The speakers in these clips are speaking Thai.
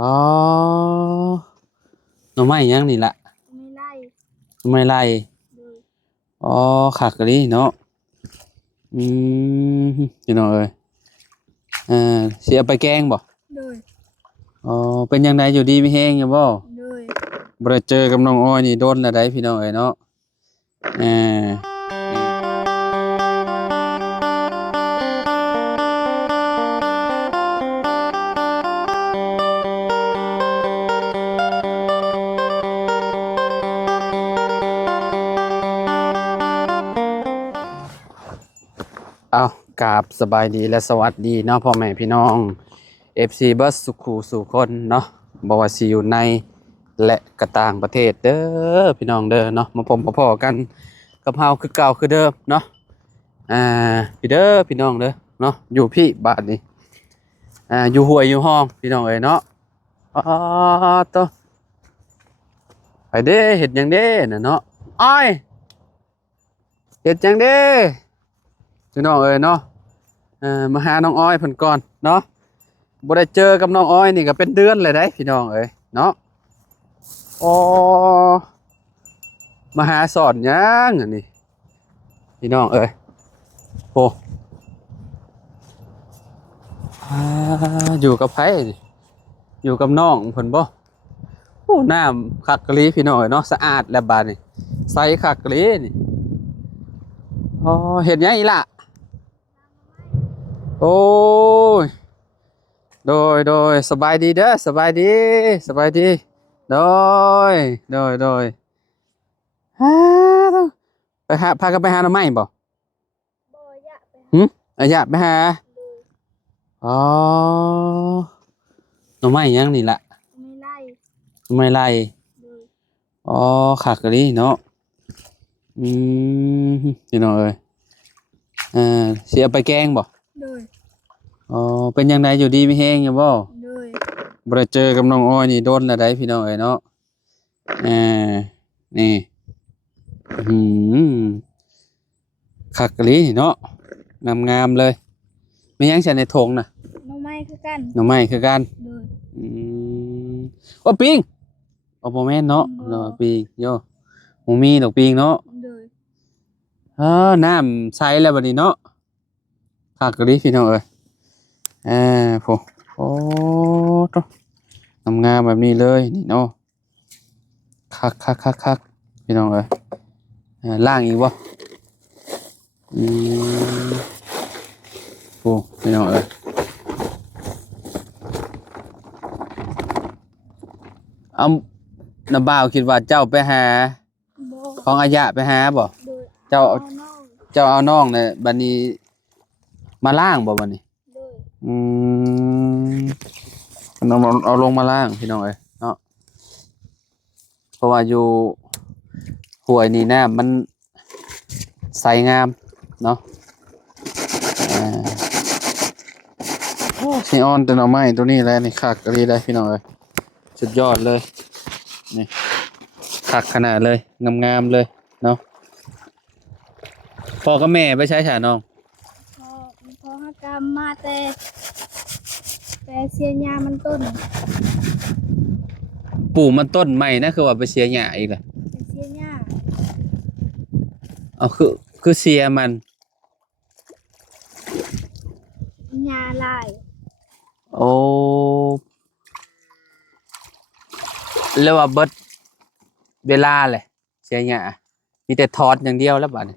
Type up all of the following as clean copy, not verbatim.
อ๋อหน่อไม้ยังนี่ล่ะไม่ไล่หน่อไม้ไล่โดยอ๋อคักกะลีเนาะอืพี่น้องเอ้ยสิเอาไปแกงบ่โดยอ๋อเป็นจังไดอยู่ดีมีแฮงอยู่บ่โดยบ่ได้เจอกับน้องอ้อยนี่โดนแล้วได้พี่น้องเอ้ยเนาะเออเอากราบสบายดีและสวัสดีเนาะพ่อแม่พี่น้อง FC เบิร์ดสุขูสู่คนเนาะบ่ว่าสิอยู่ในและก็ต่างประเทศเด้อพี่น้องเด้อเนาะมาพบมาพ้อกันกับเฮาคือเก่าคือเดิมเนาะพี่เด้อพี่น้องเด้อเนาะอยู่พี่บ้านนี้อยู่ห้วยอยู่ห้องพี่น้องเอ้ยเนาะอ๋อโตไปเด้เฮ็ดหยังเด้น่ะเนาะอ้อยเฮ็ดหยังเด้พี่น้องเอ้ยเนาะมาหาน้องอ้อยเพิ่นก่อนเนาะบ่ได้เจอกับน้องอ้อยนี่ก็เป็นเดือนเลยได้พี่น้องเอ้ยเนาะอ๋อมาหาสอนหยังอันนี้พี่น้องเอ้ยโอ้อยู่กับไผนี่อยู่กับน้องเพิ่นบ่โอ้น้ำคักกะลีพี่น้องเอ้ยเนาะสะอาดแล้วบาดนี้ใสคักกะลีนี่อ๋อเฮ็ดหยังอีหล่ะโอ้ยโดยสบายดีเด้อสบายดีสบายดีโดโดยฮาไปหาพากันไปหาหน่อไม้บ่บ่อยากไปหึอยากไปหาโดยอ๋อหน่อไม้ยังนี่ล่ะไม่ไล่หน่อไม้ไล่โดยอ๋อคักกะลีเนาะอืมพี่น้องเอ้ยสิเอาไปแกงบ่โดยอ๋อเป็นจังไดอยู่ดีมีแฮงอยู่บ่โดยบ่ได้เจอกับน้องอ้อยนี่โดนแล้วได้พี่น้องเอ้ยเนาะนี่อื้อฮือคักกะลีเนาะงามๆเลยมีหยังใส่ในถุงน่ะน้องไม้คือกันหน่อไม้คือกันโดยอืมโอ้ปิงโอ้บ่แม่นเนาะบ่เนาะปิงโยบ่มีดอกปิงเนาะโดยน้ำใสแล้วบัดนี้เนาะคักกะลีพี่น้องเอ้ยโอ้โอ้โตงามๆแบบนี้เลยนี่เนาะคักๆๆๆพี่น้องเอ้ยล้างอีกบ่อืมโอ้พี่น้องเอ้ยเอาน้าบ่าวคิดว่าเจ้าไปหาบ่ของอายะไปหาบ่โดยเจ้าเอาน้องเอาน้องเนี่ยบัดนี้มาล้างบ่บัดนี้โดยอืมเอาลงมาล้างพี่น้องเอ้ยเนาะเพราะว่าอยู่ห้วยนี่น้ำมันใสงามเนาะอ่าโอ้สิออนแต่หน่อไม้ตัวนี้แหละนี่คักอีหลีเลยพี่น้องเอ้ยสุดยอดเลยนี่คักขนาดเลยงามๆเลยเนาะพ่อกับแม่ไปใช้ฉาน้องพอพอหักกรรมมาแต่เสียยามันต้นปลูกมันต้นใหม่นะคือว่าไปเสียหญ้าอีกแหละแต่เสียยาเอาคือเสียมันยาลายโอ้แล้วว่าเบิดเวลาเลยเสียหญ้ามีแต่ทอดอย่างเดียวแล้วบัดนี้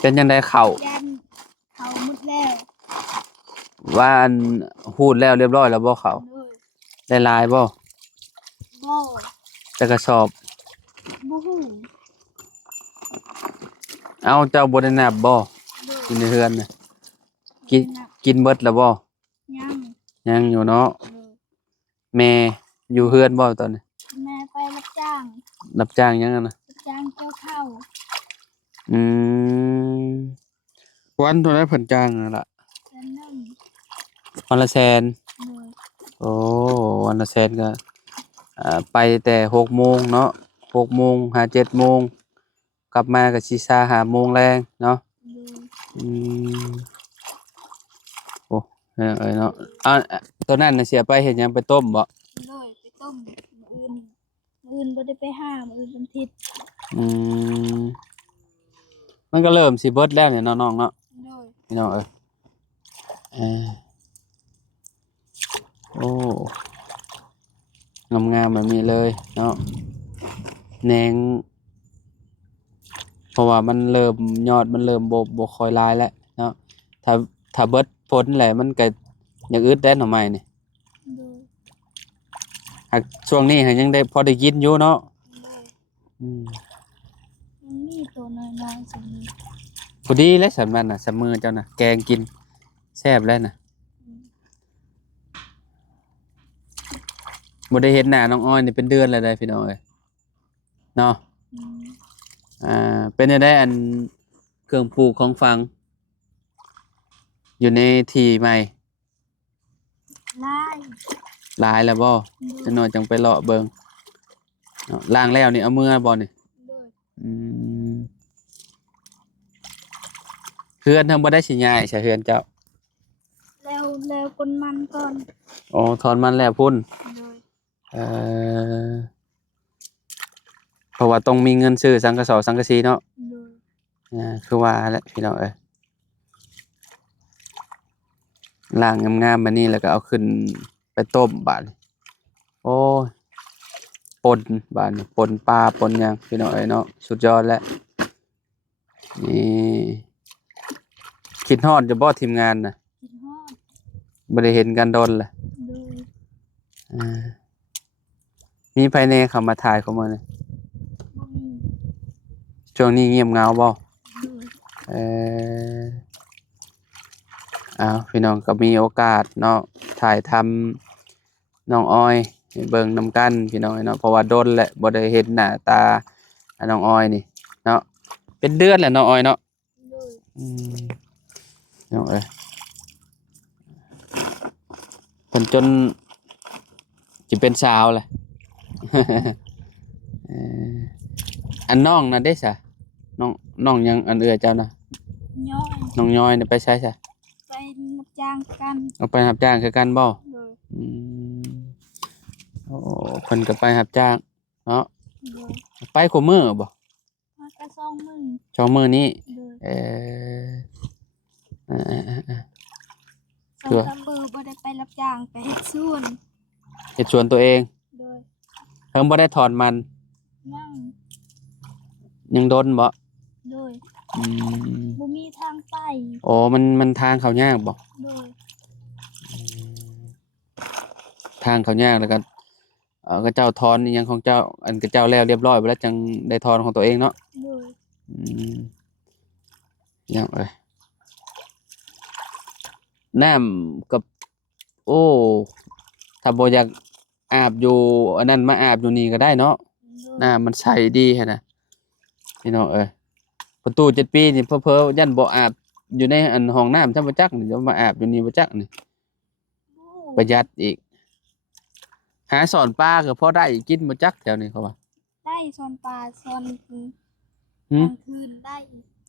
เป็นจังได๋เข้ายันเขาหมดแล้วว่าอันฮูดแล้วเรียบร้อยแล้วบ่เข้าโดยได้หลายบ่บ่ จักกระสอบบ่ฮู้เอาเจ้าบ่ได้นับบ่โดยอยู่ในเรือนน่ะกินนับกินเบิดแล้วบ่ยังยังอยู่เนาะโดยแม่อยู่เรือนบ่ตอนนี้แม่ไปรับจ้างรับจ้างยังอะนะรับจ้างเกี่ยวข้าวอืมวันเท่าไรเพิ่นจ้างนั่นล่ะเดือนหนึ่งวันละแสนโดยโอ้วันละแสนก็ไปแต่6 โมงเนาะ6 โมงหา7 โมงกลับมาก็สิ5 5 โมงแลงเนาะโดยอืมโอ้เอ้ยเนาะ ตัวนั้นน่ะเสียไปเฮ็ดหยังไปต้มบ่ โดยไปต้มมื้ออื่นบ่ได้ไปหามื้ออื่นวันอาทิตย์อืมมันก็เริ่มสิเบิดแล้วเนี่ยเนาะน้องเนาะ โดย พี่น้องเออโอ้งามๆแบบนี้เลยเนาะแหนงเพราะว่ามันเริ่มยอดมันเริ่มบ่ค่อยลายแล้วเนาะถ้าเบิดผลแหละมันก็อย่างอึดได้หน่อไม้นี่ โดย หากช่วงนี้หายังได้พอได้กินอยู่เนาะ โดย อืม มันมีตัวน้อยๆสำนี้ พอดีแล้วสำมันน่ะสำมือเจ้าน่ะแกงกินแซ่บแล้วน่ะ อืม บ่ได้เห็นหน้าน้องอ้อยนี่เป็นเดือนแล้วได้พี่น้องเอ้ยเนาะ อืม เป็นจังไดอันเครื่องปลูกของฟัง อยู่ในที่ใหม่ ลาย หลายแล้วบ่ โด จั ย งน้อยจังไปเลาะเบิ่งเนาะล้างแล้วนี่เอามือบ่นี่ โดย อืมเฮือนทำบ่ได้สิย้ายใช่เฮือนเจ้า แล้วคนมันก่อน อ๋อถอนมันแล้วพุ่น โดย เอ่อเพราะว่าต้องมีเงินซื้อสังกะสอสังกะสีเนาะ โดย คือว่าแหละพี่น้องเอ้ยล้างงามๆมานี่แล้วก็เอาขึ้นไปต้มบาดนี้โอ้ยป่นบาดนี้ป่นปลาป่นหยังพี่น้องเอ้ยเนาะสุดยอดแล้วนี่คิดฮอดจะบ่ทีมงานน่ะ คิดฮอด บ่ได้เห็นกันโดนแหละ โดย อ่ามีภายในเข้ามาถ่ายเข้ามาเลย บ่มี ช่วงนี้เงียบเหงาบ่ โดย เออพี่น้องก็มีโอกาสเนาะถ่ายทำน้องอ้อยให้เบิ่งนำกันพี่น้องเนาะเพราะว่าโดนแหละบ่ได้เห็นหน้าตาน้องอ้อยนี่เนาะเป็นเดือนแหละน้องอ้อยเนาะ โดย อืมน้องเอ้ยเพิ่นจนสิเป็นสาวแหละ เอออันน้องน่ะเด้ซะน้องยังอันเอื้อเจ้านะ ย่อย น้องย้อยน่ะไปใช้ซะ ไปรับจ้างกัน เอาไปรับจ้างคือกันบ่ โดย อืมโอ้เพิ่นก็ไปรับจ้างเนาะ โดย ไปคู่มื้อบ่ มากระซ่องมึง ช่องมื้อนี้ โดย เออเออๆ สองสามมือบ่ได้ไปรับจ้างไปเฮ็ดสวน ๆเฮ็ดสวนตัวเอง โดย เพิ่งบ่ได้ถอนมัน นั่ง ยังดนบ่ โดย อืม บ่มีทางไป โอ้มันทางเขายากบ่ โดย ทางเขายากแล้วก็ก็เจ้าถอนอิหยังของเจ้า อันก็เจ้าแล้วเรียบร้อยไปแล้วจังได้ถอนของตัวเองเนาะ โดย อืมยังเอ้ยน้ำกับ โอ้ถ้าบ่อยากอาบอยู่อันนั้นมาอาบอยู่นี่ก็ได้เนาะ โดย น้ำมันใสดีแฮะนะพี่น้องเอ้ยประตู7 ปีนี่เพ้อๆยันบ่อาบอยู่ในอันห้องน้ำซะบ่จักนี่เดี๋ยวมาอาบอยู่นี่บ่จักนี่ประหยัดอีก หาสอนปลาก็พอได้กินบ่จักแถวนี้เขาว่า ได้ซอนปลาซอนก หึ ลางคืนได้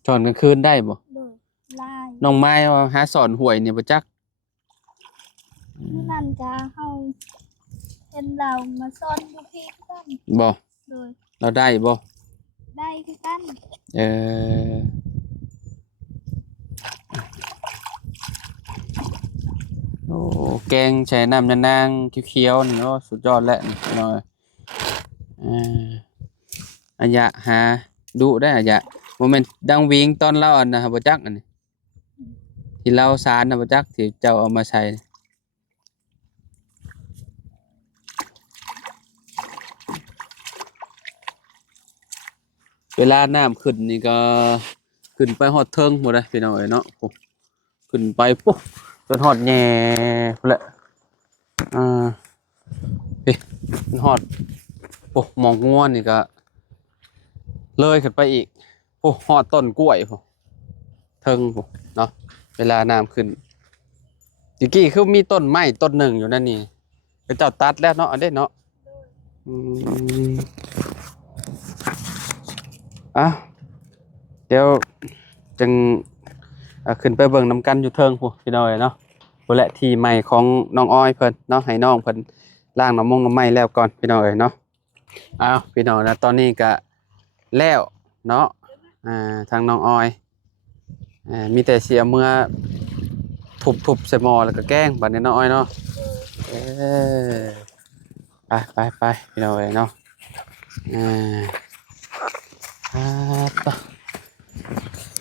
สอนกลางคืนได้บ่ โดยลาย น้องไม้ว่าหาสอนหวยนี่บ่จัก มื้อนั้นก็เฮาเห็นเรามาซ่อนอยู่พี่กัน บ่ โดย เราได้บ่ ได้คือกัน เออโอ้แกงใช้น้ำยะนางเขียวๆนี่โอ้สุดยอดแล้วนี่พี่น้อยอันยะหาดุได้อันยะบ่แม่นดังวิงตอนเราอันน่ะบ่จักอันนี้ที่เราสารน่ะบ่จักที่เจ้าเอามาใช้เวลาน้ำขึ้นนี่ก็ขึ้นไปฮอดเทิงหมดเลยพี่น้องเอ้ยเนาะโอ้ขึ้นไปปุ๊บจนฮอดแหน่พุ่นแหละนี่มันฮอดโอ้หมองง่วนนี่ก็เลยขึ้นไปอีกโอ้ฮอดต้นกล้วยพุ่นเทิงพุ่นเนาะเวลาน้ำขึ้นตะกี้คือมีต้นไม้ต้นหนึ่งอยู่นั่นนี่ไปเจ้าตัดแล้วเนาะอันเด้เนาะอืมเดี๋ยวจึงขึ้นไปเบิ่งน้ำกันอยู่เทิงพุ่นพี่น้อยเนาะ พุ่นแหละที่ใหม่ของน้องอ้อยเพิ่นเนาะให้น้องเพิ่นล้างน้ำมงน้ำไม้แล้วก่อนพี่น้องเอ้ยเนาะอ้าวพี่น้องนะตอนนี้ก็แล้วเนาะทางน้องอ้อยมีแต่เสียเมื่อทุบใส่หม้อแล้วก็แกงบัดนี้น้องอ้อยเนาะเออไปพี่น้องเอ้ยเนาะต่อ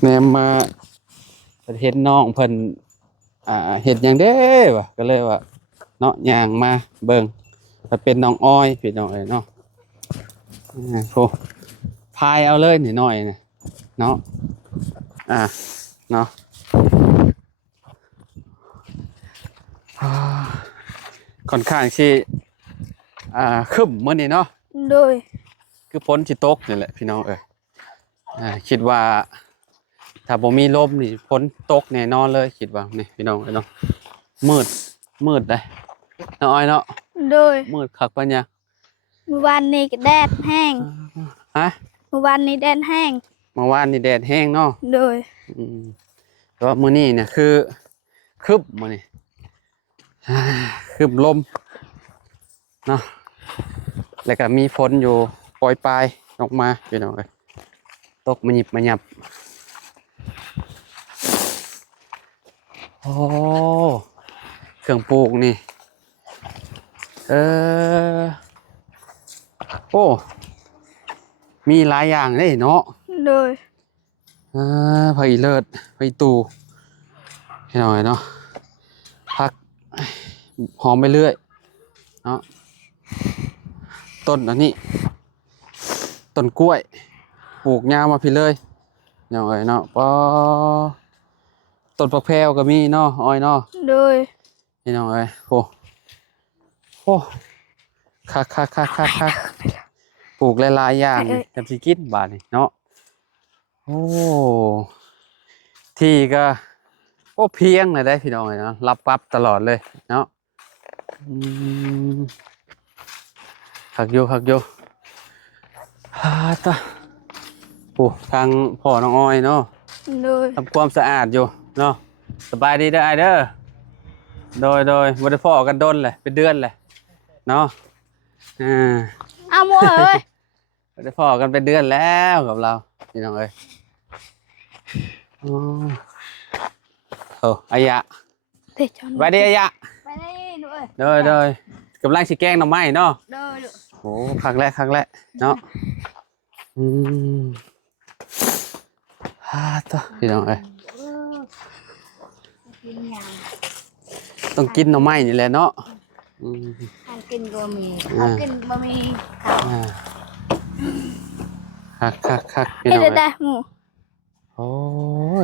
แม่มาเห็นน้องเพิ่นเฮ็ดหยังเด้วะก็เลยว่าเนาะย่างมาเบิ่งถ้าเป็นน้องอ้อยพี่น้องเอ้ยเนาะโหพายเอาเลยนิดหน่อยนี่เนาะเนาะค่อนข้างสิครึ้มมื้อนี้เนาะโดยคือฝนสิตกนี่แหละพี่น้องเอ้ยคิดว่าถ้าบ่มีลมนี่ฝนตกแน่นอนเลยคิดว่านี่พี่น้องเอ้ยเนาะมืดเลยน้องอ้อยเนาะโดยมืดคักปานยังเมื่อวานนี้ก็แดดแห้งเมื่อวานนี้แดดแห้งเมื่อวานนี่แดดแห้งเนาะโดยแต่ว่ามื้อนี้เนี่ยคือคึบมื้อนี้คึบลมเนาะแล้วก็มีฝนอยู่ปล่อยปลายออกมาพี่น้องเอ้ยตกมาหยิบมาหยับโอ้เครื่องปลูกนี่โอ้มีหลายอย่างเลยเนาะโดยไผ่เลิศไผ่ตูให้หน่อยเนาะพักหอมไปเรื่อยเนาะต้นอันนี้ต้นกล้วยปลูกยาวมาพี่เลยอย่างไรเนาะปอต้นผักแพรวก็มีเนาะอ้อยเนาะโดยนี่น้องเอ้ยโอ้คักปลูกหลายๆอย่างจำสิกินบาทนี่เนาะโอ้ที่ก็เพียงเลยได้พี่น้องเลยเนาะรับปั๊บตลอดเลยเนาะคักอยู่ต่อทางพ่อน้องอ้อยเนาะทำความสะอาดอยู่เนาะสบายดีเด้อไอเด้อโดยบ่ได้พ่อกันดนเลยเป็นเดือนเลยเนาะเอาหมดเลยบ่ได้พ่อกันเป็นเดือนแล้วกับเราพี่น้องเอ้ยอายะไปดิอายะไปได้โดยกำลังสิแกงหน่อไม้เนาะโอ้ครั้งแรกเนาะต่อพี่น้องเอ้ยต้องกินหน่อไม้นี่แหละเนาะกินบะหมี่กินบะหมี่คักพี่น้องเอ้ยหมูโอ้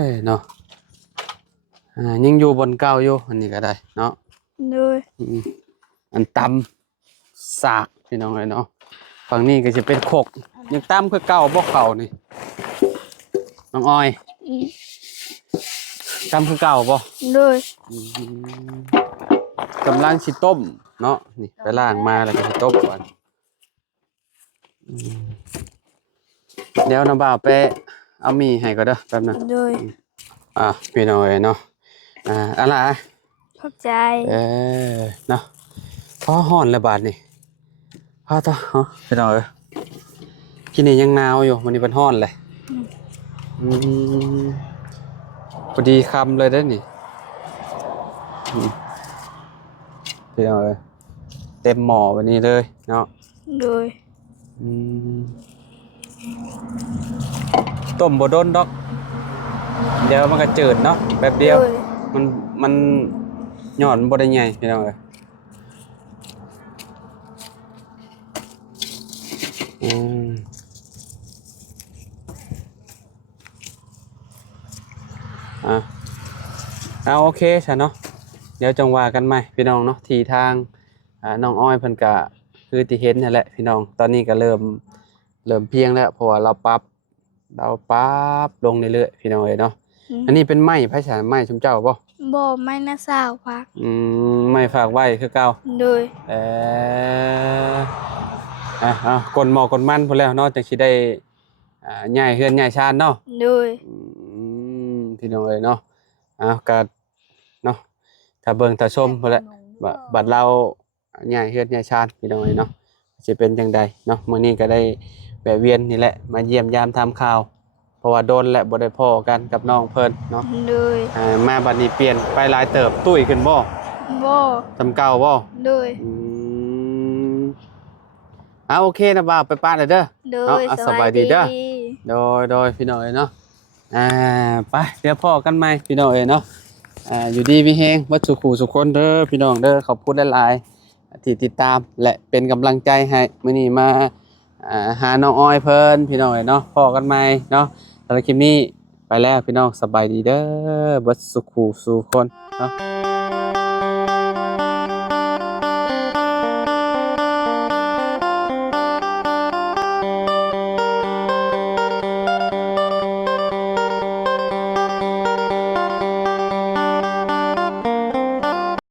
ยเนาะยังอยู่บนเก่าอยู่อันนี้ก็ได้เนาะเลยอันตำสากพี่น้องเอ้ยเนาะฝั่งนี้ก็จะเป็นโคกยังตำคือเก่าบ่เก่านี่น้องอ้อยตำคือเก่าบ่เลยกำลังสิต้มเนาะนี่ไปล้างมาแล้วก็สิต้มก่อนเดี๋ยวน้ำบ่าวไปเอาหมี่ให้ก็เด้อแป๊บนึงพี่น้องเอ้ยเนาะอะไรขอบใจเนาะพอห่อนแล้วบาดนี่พอต่อพี่น้องเอ้ยกินนี่ยังหนาวอยู่มันนี่เป็นห่อนเลยพอดีคำเลยได้นี่พี่น้องเอ้ยเต็มหม้อวันนี้เลยเนาะโดยต้มบ่โดนดอกเดี๋ยวมันก็จืดเนาะแบบเดียวมันหย่อนบ่ได้ใหญ่พี่น้องเอ้ยโอเคใช่เนาะเดี๋ยวจังว่ากันใหม่พี่น้องเนาะทีทางน้องอ้อยเพิ่นก็คือที่เห็นนั่นแหละพี่น้องตอนนี้ก็เริ่มเพียงแล้วเพราะว่าเราปรับลงเรื่อยๆพี่น้องเอ้ยเนาะอันนี้เป็นไม้ไผ่ฉานไม้ชุมเจ้าบ่ไม้นาสาวพักไม้ฝากไว้คือเก่าโดยกลหมอกลมันพอแล้วเนาะจังสิได้ใหญ่เฮือนใหญ่ชานเนาะโดยพี่น้องเอ้ยเนาะก็เนาะท ถ้าเบิ่งถ้าชมพุ่นแหละบัดเราใหญ่เฮือนใหญ่ชาญพี่น้องเนาะสิเป็นจังใดเนาะมื้อนี้ก็ได้แวะเวียนนี่แหละมาเยี่ยมยามทำข่าวเพราะว่าโดนและบ่ได้พ้อกันกับน้องเพิ่นเนาะ โดย มาบัดนี้เปลี่ยนไปหลายเติบตุ้ยขึ้นบ่ บ่ จำเก่าบ่ โดย อืมโอเคนะบ่าวไปป้าเด้อ โด เนาะ ย สบายดีเด้อ โดยพี่น้องเนาะไปเดี๋ยวพ่อกันใหม่พี่น้องเนาะอยู่ดีมีแฮงวัดสุขุสุขคนเด้อพี่น้องเด้อขอบคุณหลายๆที่ติดตามและเป็นกำลังใจให้มื้อนี้มาหาน้องอ้อยเพิ่นพี่น้องเนาะพ่อกันใหม่เนาะสำหรับคลิปนี้ไปแล้วพี่น้องสบายดีเด้อวัดสุขุสุขคนเนาะ